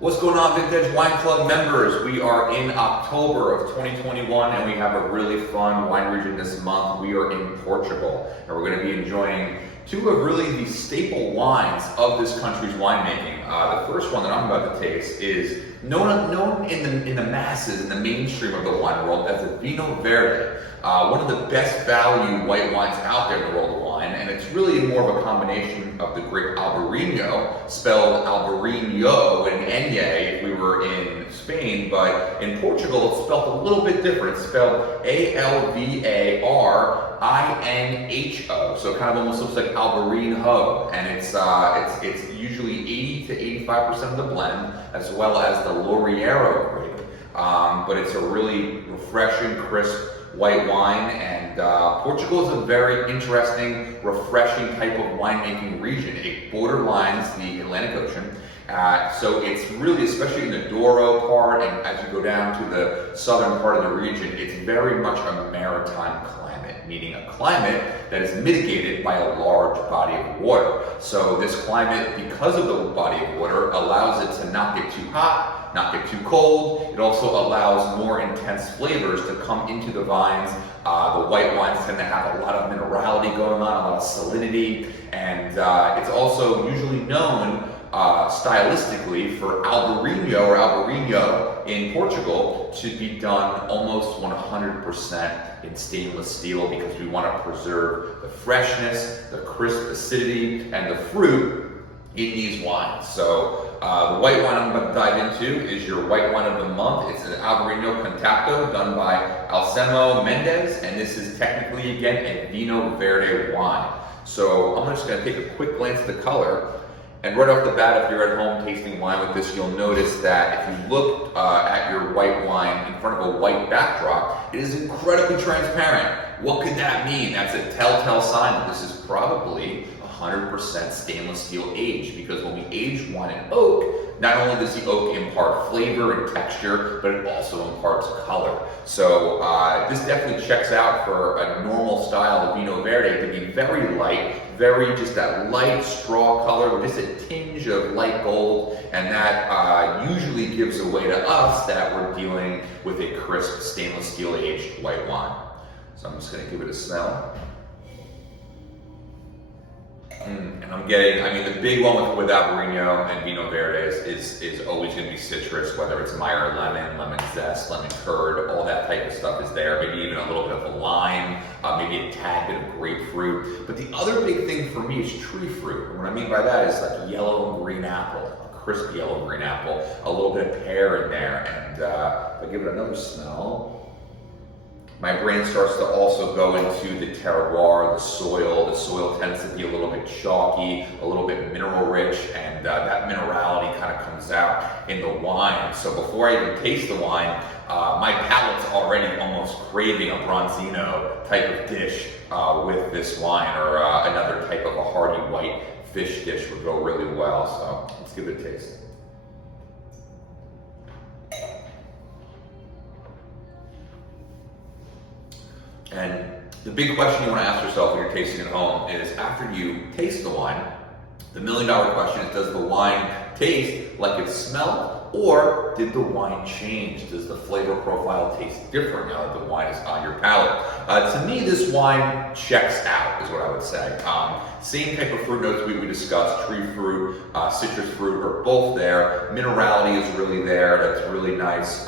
What's going on, Vintage Wine Club members? We are in October of 2021 and we have a really fun wine region this month. We are in Portugal and we're going to be enjoying two of really the staple wines of this country's winemaking. The first one that I'm about to taste is known in the masses, in the mainstream of the wine world as the Vinho Verde. One of the best value white wines out there in the world of wine, and it's really more of a combination of the grape Albarino, spelled Albarino and Enye if we were in Spain, but in Portugal it's spelled a little bit different. It's spelled Alvarinho, so it kind of almost looks like Albarino, and it's usually 80 to 85% of the blend, as well as the Laureiro grape, but it's a really refreshing, crisp white wine, and Portugal is a very interesting, refreshing type of winemaking region. It borderlines the Atlantic Ocean, so it's really, especially in the Douro part, and as you go down to the southern part of the region, it's very much a maritime climate, meaning a climate that is mitigated by a large body of water. So this climate, because of the body of water, allows it to not get too hot, not get too cold. It also allows more intense flavors to come into the vines. The white wines tend to have a lot of minerality going on, a lot of salinity, and it's also usually known stylistically for Albarino in Portugal to be done almost 100% in stainless steel, because we want to preserve the freshness, the crisp acidity, and the fruit in these wines. So the white wine I'm about to dive into is your white wine of the month. It's an Albarino Contacto done by Alcemo Mendes, and this is technically, again, a Vinho Verde wine. So I'm just going to take a quick glance at the color. And right off the bat, if you're at home tasting wine with this, you'll notice that if you look at your white wine in front of a white backdrop, it is incredibly transparent. What could that mean? That's a telltale sign that this is probably 100% stainless steel aged, because when we age wine in oak, not only does the oak impart flavor and texture, but it also imparts color. So this definitely checks out for a normal style of Vinho Verde to be very light, very just that light straw color with just a tinge of light gold, and that usually gives away to us that we're dealing with a crisp stainless steel aged white wine. So I'm just going to give it a smell. And I'm getting, the big one with Albarino and Vinho Verde is always going to be citrus, whether it's Meyer lemon, lemon zest, lemon curd, all that type of stuff is there. Maybe even a little bit of a lime, maybe a tad bit of grapefruit. But the other big thing for me is tree fruit. And what I mean by that is like yellow and green apple, a crisp yellow and green apple, a little bit of pear in there. And if I give it another smell, my brain starts to also go into the terroir, the soil. The soil tends to be a little bit chalky, a little bit mineral rich, and that minerality kind of comes out in the wine. So before I even taste the wine, my palate's already almost craving a bronzino type of dish with this wine, or another type of a hearty white fish dish would go really well. So let's give it a taste. And the big question you want to ask yourself when you're tasting at home is, after you taste the wine, the $1 million question is, does the wine taste like it smelled, or did the wine change? Does the flavor profile taste different now that the wine is on your palate? To me, this wine checks out, is what I would say. Same type of fruit notes we discussed, tree fruit, citrus fruit are both there. Minerality is really there, that's really nice.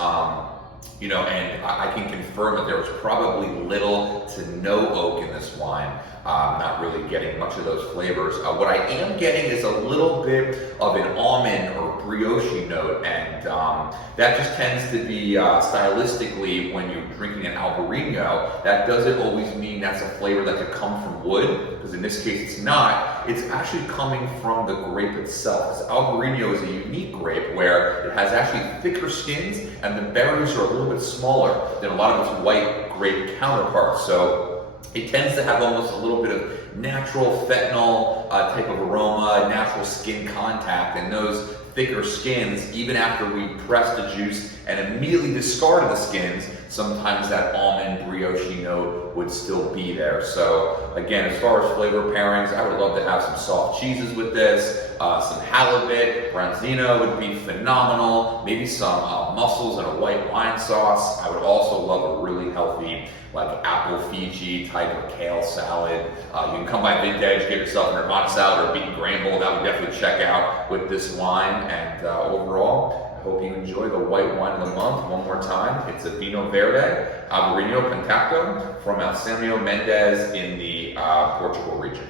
And I can confirm that there was probably little to no oak in this wine. Not really getting much of those flavors. What I am getting is a little bit of an almond or brioche note, and that just tends to be stylistically, when you're drinking an Albarino, that doesn't always mean that's a flavor that could come from wood, because in this case it's not. It's actually coming from the grape itself. This Albarino is a unique grape where it has actually thicker skins, and the berries are a little bit smaller than a lot of its white grape counterparts. So it tends to have almost a little bit of natural fentanyl type of aroma, natural skin contact, and those thicker skins, even after we press the juice and immediately discarded the skins, sometimes that almond brioche note would still be there. So again, as far as flavor pairings, I would love to have some soft cheeses with this, some halibut, branzino would be phenomenal, maybe some mussels and a white wine sauce. I would also love a really healthy like apple Fiji type of kale salad. You can come by Vintage, get yourself an Nirvana salad or a bean grain bowl. That would definitely check out with this wine. And overall, I hope you enjoy the white wine of the month one more time. It's a Vino Verde Albarino Contacto from Alcemio Mendez in the Portugal region.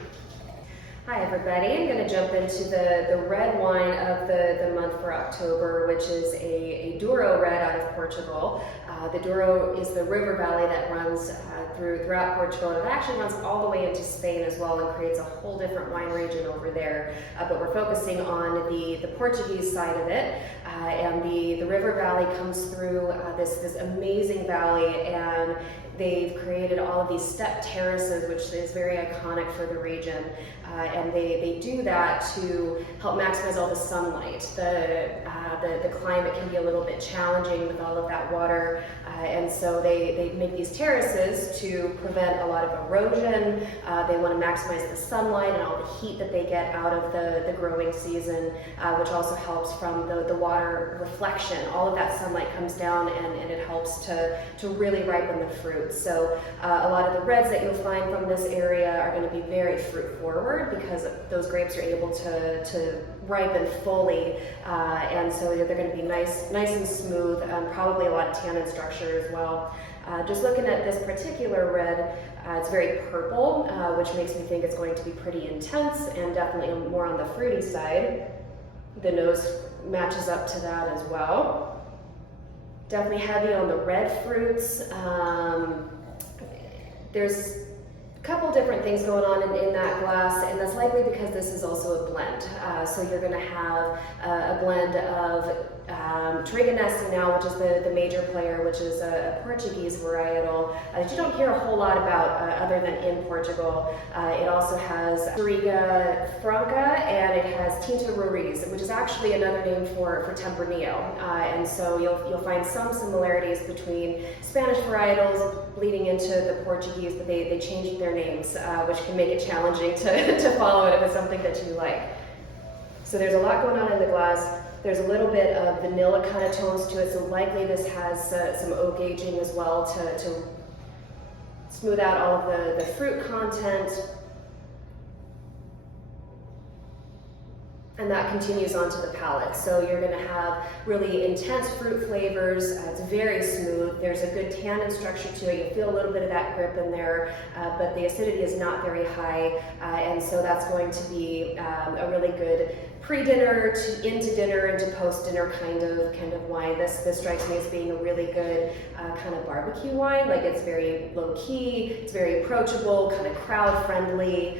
Hi everybody, I'm going to jump into the red wine of the month for October, which is a Douro red out of Portugal. The Douro is the river valley that runs throughout Portugal, and it actually runs all the way into Spain as well and creates a whole different wine region over there. But we're focusing on the Portuguese side of it, and the river valley comes through this amazing valley, and they've created all of these step terraces, which is very iconic for the region. And they do that to help maximize all the sunlight. The climate can be a little bit challenging with all of that water, and so they make these terraces to prevent a lot of erosion. They want to maximize the sunlight and all the heat that they get out of the growing season, which also helps from the water reflection. All of that sunlight comes down and it helps to really ripen the fruit. So a lot of the reds that you'll find from this area are going to be very fruit forward because those grapes are able to ripen fully, and so they're going to be nice and smooth, probably a lot of tannin structure as well. Just looking at this particular red, it's very purple, which makes me think it's going to be pretty intense and definitely more on the fruity side. The nose matches up to that as well. Definitely heavy on the red fruits. There's a couple different things going on in that glass, and that's likely because this is also a blend. So you're going to have a blend of Trigonese now, which is the major player, which is a Portuguese varietal that you don't hear a whole lot about other than in Portugal. It also has Riga Franca, and it has Tinta Roriz, which is actually another name for Tempranillo. And so you'll find some similarities between Spanish varietals bleeding into the Portuguese, but they changed their names, which can make it challenging to follow it if it's something that you like. So there's a lot going on in the glass. There's a little bit of vanilla kind of tones to it, so likely this has some oak aging as well to smooth out all of the fruit content. And that continues onto the palate. So you're going to have really intense fruit flavors. It's very smooth. There's a good tannin structure to it. You feel a little bit of that grip in there, but the acidity is not very high. And so that's going to be a really good pre-dinner to into dinner into post-dinner kind of wine. This strikes me as being a really good kind of barbecue wine. Like, it's very low key, it's very approachable, kind of crowd friendly.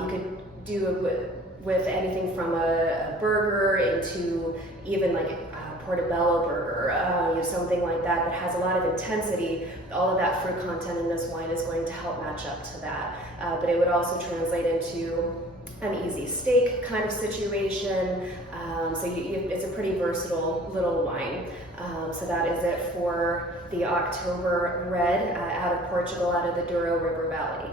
You could do it with anything from a burger into even like a portobello burger, something like that has a lot of intensity. All of that fruit content in this wine is going to help match up to that. But it would also translate into an easy steak kind of situation. So it's a pretty versatile little wine. So that is it for the October red out of Portugal, out of the Douro River Valley.